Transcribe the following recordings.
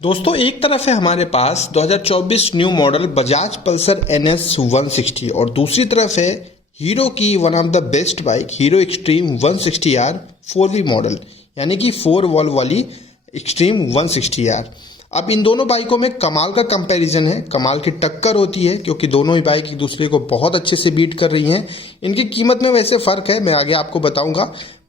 दोस्तों एक तरफ है हमारे पास 2024 new model Bajaj Pulsar NS 160 और दूसरी तरफ है हीरो की one of the best bike hero extreme 160R 4V model यानी कि 4 वॉल्व वाली एक्सट्रीम 160R। अब इन दोनों बाइकों में कमाल का कंपैरिजन है, कमाल की टक्कर होती है क्योंकि दोनों ही बाइक एक दूसरे को बहुत अच्छे से बीट कर रही हैं। इनकी कीमत में वैसे फ़र्क है, मैं आगे आपको बताऊंगा।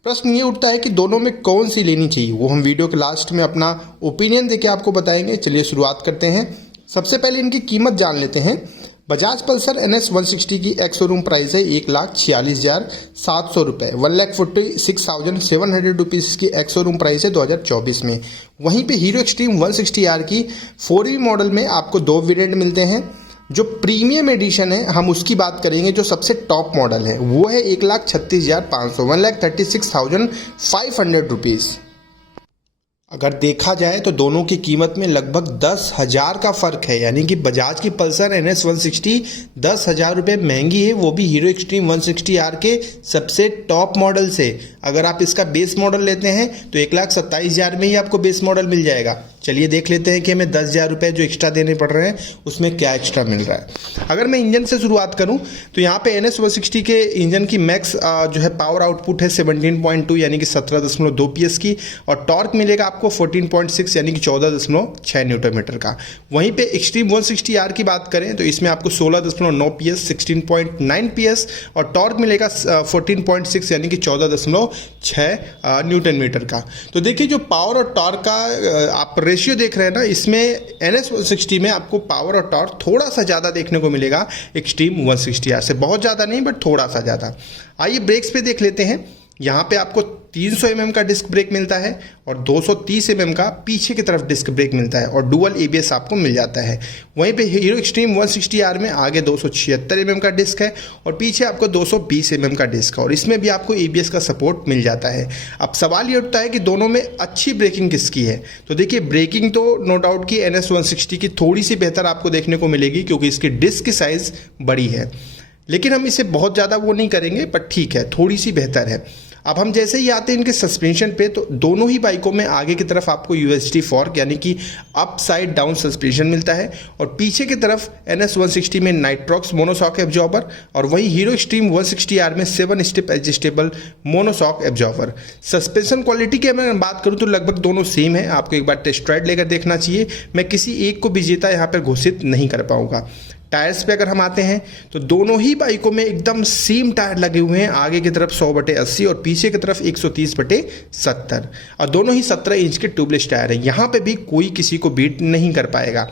प्रश्न ये उठता है कि दोनों में कौन सी लेनी चाहिए, वो हम वीडियो के लास्ट में अपना ओपिनियन देके आपको बताएंगे। चलिए शुरुआत करते हैं। सबसे पहले इनकी कीमत जान लेते हैं। बजाज पल्सर NS 160 की एक्स शोरूम प्राइस है 1,46,700 रुपये, 1,46,700 रुपीज़ की एक्स शोरूम प्राइस है 2024 में। वहीं पे हीरो एक्सट्रीम 160R की 4V मॉडल में आपको दो वेरिएंट मिलते हैं। जो प्रीमियम एडिशन है हम उसकी बात करेंगे, जो सबसे टॉप मॉडल है वो है 1,36,500, 1,36,500 रुपीज़। अगर देखा जाए तो दोनों की कीमत में लगभग 10,000 का फ़र्क है, यानी कि बजाज की पल्सर NS 160 10,000 रुपये महंगी है, वो भी हीरो एक्सट्रीम 160R के सबसे टॉप मॉडल से। अगर आप इसका बेस मॉडल लेते हैं तो 1,27,000 में ही आपको बेस मॉडल मिल जाएगा। चलिए देख लेते हैं कि हमें 10,000 रुपये जो एक्स्ट्रा देने पड़ रहे हैं उसमें क्या एक्स्ट्रा मिल रहा है। अगर मैं इंजन से शुरुआत करूं तो यहाँ पे NS 160 के इंजन की मैक्स जो है पावर आउटपुट है 17.2 यानी कि 17.2 PS की, और टॉर्क मिलेगा आपको 14.6 यानी कि 14.6 न्यूटन मीटर का। वहीं पे एक्सट्रीम 160R की बात करें तो इसमें आपको 16.9 PS, 16.9 PS और टॉर्क मिलेगा 14.6 यानी कि 14.6 न्यूटन मीटर का। तो देखिए जो पावर और टॉर्क का आप रेशियो देख रहे हैं ना, इसमें NS 160 में आपको पावर और टॉर्क थोड़ा सा ज़्यादा देखने को मिलेगा एक्सट्रीम 160R से, बहुत ज़्यादा नहीं बट थोड़ा सा ज़्यादा। आइए ब्रेक्स पे देख लेते हैं। यहाँ पे आपको 300 mm का डिस्क ब्रेक मिलता है और 230 mm का पीछे की तरफ डिस्क ब्रेक मिलता है और डुअल ABS आपको मिल जाता है। वहीं पे हीरो एक्सट्रीम 160R में आगे 276 mm का डिस्क है और पीछे आपको 220 mm का डिस्क है और इसमें भी आपको ABS का सपोर्ट मिल जाता है। अब सवाल ये उठता है कि दोनों में अच्छी ब्रेकिंग किसकी है, तो देखिए ब्रेकिंग तो नो डाउट की NS 160 की थोड़ी सी बेहतर आपको देखने को मिलेगी क्योंकि इसकी डिस्क की साइज़ बड़ी है, लेकिन हम इसे बहुत ज़्यादा वो नहीं करेंगे, पर ठीक है थोड़ी सी बेहतर है। अब हम जैसे ही आते हैं इनके सस्पेंशन पे, तो दोनों ही बाइकों में आगे की तरफ आपको UHT फॉर्क यानी कि अप साइड डाउन सस्पेंशन मिलता है और पीछे की तरफ NS 160 में नाइट्रॉक्स मोनोशॉक एब्जॉर्बर और वहीं हीरो एक्सट्रीम 160R में 7 step adjustable monoshock absorber. Suspension quality की मैं बात करूँ तो लगभग दोनों सेम है, आपको एक बार टेस्ट राइड लेकर देखना चाहिए। मैं किसी एक को विजेता यहाँ पर घोषित नहीं कर पाऊंगा। टायर्स पे अगर हम आते हैं तो दोनों ही बाइकों में एकदम सेम टायर लगे हुए हैं, आगे की तरफ 100/80 और पीछे की तरफ 130/70 और दोनों ही 17 इंच के ट्यूबलेस टायर हैं। यहाँ पे भी कोई किसी को बीट नहीं कर पाएगा।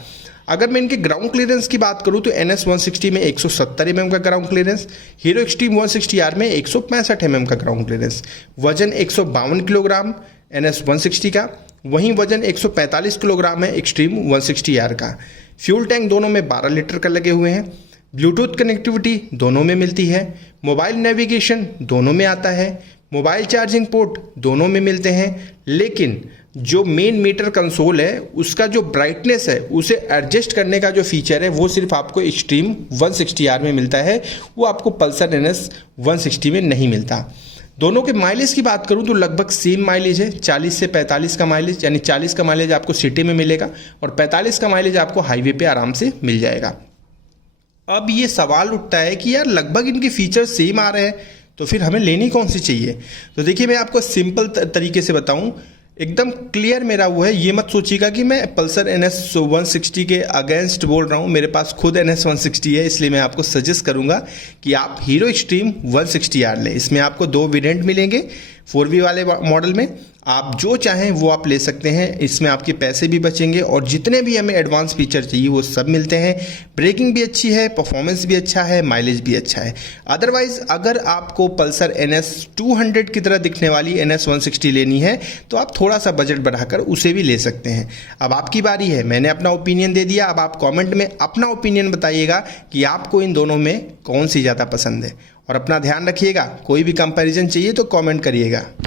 अगर मैं इनके ग्राउंड क्लियरेंस की बात करूँ तो NS 160 में 170 mm का ground clearance, hero extreme 160R में 165 mm का ग्राउंड क्लियरेंस। वजन 152 किलोग्राम NS 160 का, वहीं वजन 145 किलोग्राम है एक्सट्रीम 160R का। फ्यूल टैंक दोनों में 12 लीटर का लगे हुए हैं। ब्लूटूथ कनेक्टिविटी दोनों में मिलती है। मोबाइल नेविगेशन दोनों में आता है। मोबाइल चार्जिंग पोर्ट दोनों में मिलते हैं, लेकिन जो मेन मीटर कंसोल है उसका जो ब्राइटनेस है उसे एडजस्ट करने का जो फीचर है वो सिर्फ आपको एक्सट्रीम 160R में मिलता है, वो आपको पल्सर NS 160 में नहीं मिलता। दोनों के माइलेज की बात करूं तो लगभग सेम माइलेज है, 40 से 45 का माइलेज, यानी 40 का माइलेज आपको सिटी में मिलेगा और 45 का माइलेज आपको हाईवे पे आराम से मिल जाएगा। अब ये सवाल उठता है कि यार लगभग इनके फीचर्स सेम आ रहे हैं तो फिर हमें लेनी कौन सी चाहिए। तो देखिए मैं आपको सिंपल तरीके से बताऊं, एकदम क्लियर मेरा वो है, ये मत सोचिएगा कि मैं पल्सर NS 160 के अगेंस्ट बोल रहा हूँ। मेरे पास खुद NS 160 है, इसलिए मैं आपको सजेस्ट करूँगा कि आप हीरो एक्सट्रीम 160R लें। इसमें आपको दो वेरिएंट मिलेंगे 4V वाले मॉडल में, आप जो चाहें वो आप ले सकते हैं। इसमें आपके पैसे भी बचेंगे और जितने भी हमें एडवांस फीचर चाहिए वो सब मिलते हैं। ब्रेकिंग भी अच्छी है, परफॉर्मेंस भी अच्छा है, माइलेज भी अच्छा है। अदरवाइज अगर आपको पल्सर NS 200 की तरह दिखने वाली NS 160 लेनी है तो आप थोड़ा सा बजट बढ़ाकर उसे भी ले सकते हैं। अब आपकी बारी है, मैंने अपना ओपिनियन दे दिया। अब आप कॉमेंट में अपना ओपिनियन बताइएगा कि आपको इन दोनों में कौन सी ज़्यादा पसंद है, और अपना ध्यान रखिएगा। कोई भी कंपैरिजन चाहिए तो कमेंट करिएगा।